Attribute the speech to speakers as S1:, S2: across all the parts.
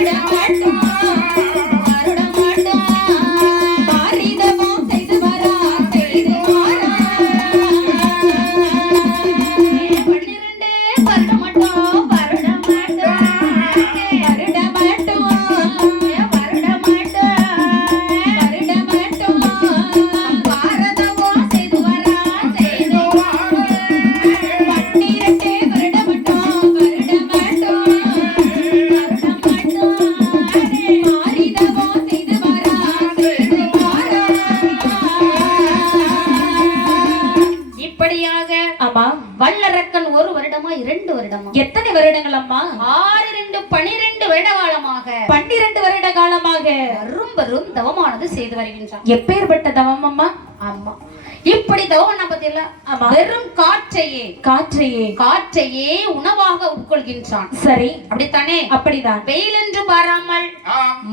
S1: வருட மாட்டோம்
S2: ஆமா
S1: வல்லரக்கன் ஒரு வருடமா இரண்டு வருடமா?
S2: எத்தனை வருடங்கள் அம்மா?
S1: ஆறு ரெண்டு பனிரெண்டு வருட காலமாக.
S2: பன்னிரண்டு வருட காலமாக.
S1: வரும் தவமானது செய்து வருகின்றான்.
S2: எப்பேற்பட்ட தவம் அம்மா?
S1: ஆமா. இப்படி தவம் என்ன பத்தியில. வெறும் காற்றையே
S2: காற்றையே.
S1: காற்றையே உணவாக உட்கொள்கின்றான்.
S2: சரி.
S1: அப்படித்தானே?
S2: அப்படிதான்.
S1: வெயில் என்று பாராமல்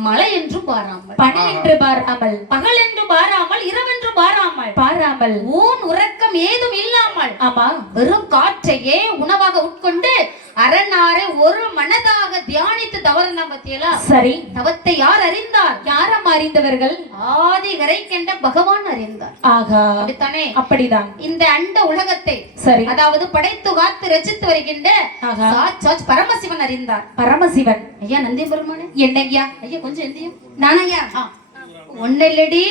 S1: மழை என்று பாராமல்.
S2: பனி என்று பாராமல்.
S1: பகல் என்று பாராமல் இரவென்று பாராமல்.
S2: பாராமல்.
S1: ஊன் உறக்கம் ஏதும் இல்லாமல்
S2: ஆமா.
S1: வெறும் காற்றையே உணவாக உட்கொண்டு அரணாரை ஒரு மனதாக தியானித்து தவறுனா பத்தியலா?
S2: சரி.
S1: தவத்தை யார் அறிந்தார்?
S2: யாரம் அறிந்தவர்கள்?
S1: ஆதி கரைக்கென்ற பகவான் அறிந்தார்.
S2: ஆகா.
S1: அப்படித்தானே?
S2: அப்படிதான்.
S1: இந்த அண்ட உலகத்தை
S2: சரி.
S1: அதாவது படைத்து காத்து ரசித்து வருகின்ற சாட்சாத் பரமசிவன் அறிந்தார்.
S2: பரமசிவன்.
S1: ஐயா நந்தி பெருமானே?
S2: என்னய்யா
S1: ஐயா கொஞ்சம் எந்தியும் நானையா ஒன்னு இல்லடி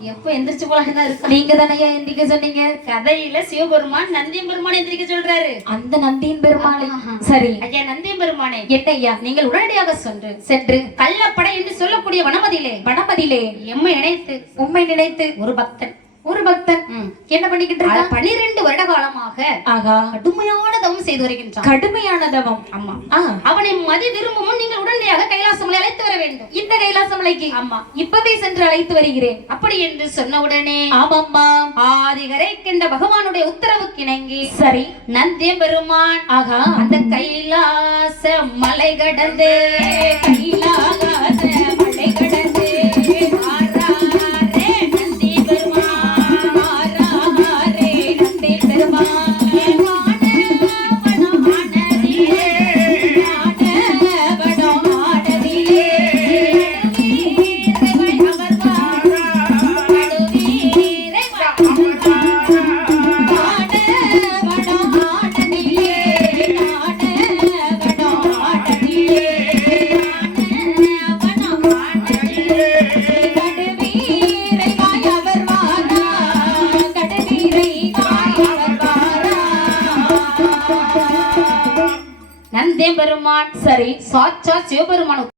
S1: எப்ப எந்திரிச்சு போலாம் தான் இருக்கு
S2: நீங்க தானய்யா எந்திரிக்க சொன்னீங்க?
S1: கதையில சிவபெருமான் நந்தியம் பெருமான் எந்திரிக்க சொல்றாரு.
S2: அந்த நந்தியின் பெருமாளை
S1: ஆஹா.
S2: சரி.
S1: ஐயா நந்தியம் பெருமானே.
S2: என்னய்யா
S1: நீங்கள் உடனடியாக சென்று.
S2: சென்று.
S1: கள்ளப்படை என்று சொல்லக்கூடிய வனமதியிலே.
S2: வனமதிலே
S1: எம்மை இணைத்து
S2: உம்மை நினைத்து
S1: ஒரு பக்தன்.
S2: ஒரு பக்தன். என்ன பண்ணிக்கிட்டு இருக்கான்
S1: பனிரெண்டு வருட காலமாக கடுமையான தவம் செய்து வருகின்றான்.
S2: கடுமையான தவம்.
S1: ஆமா. அவனை மதி விரும்பவும். நீங்கள் உடனடியாக கைலாசமலை அழைத்து வர வேண்டும்.
S2: இந்த கைலாச மலைக்கு
S1: ஆமா.
S2: இப்பவே சென்று அழைத்து வருகிறேன்.
S1: அப்படி என்று சொன்ன உடனே
S2: ஆமாம்மா.
S1: ஆதிகரைக்கின்ற பகவானுடைய உத்தரவுக்கு இணங்கி
S2: சரி.
S1: நந்திய பெருமான்
S2: ஆகா.
S1: அந்த கைலாச மலை கடந்து. கைலாச நந்தே பெருமான்
S2: சரி
S1: சாட்சா சிவபெருமான்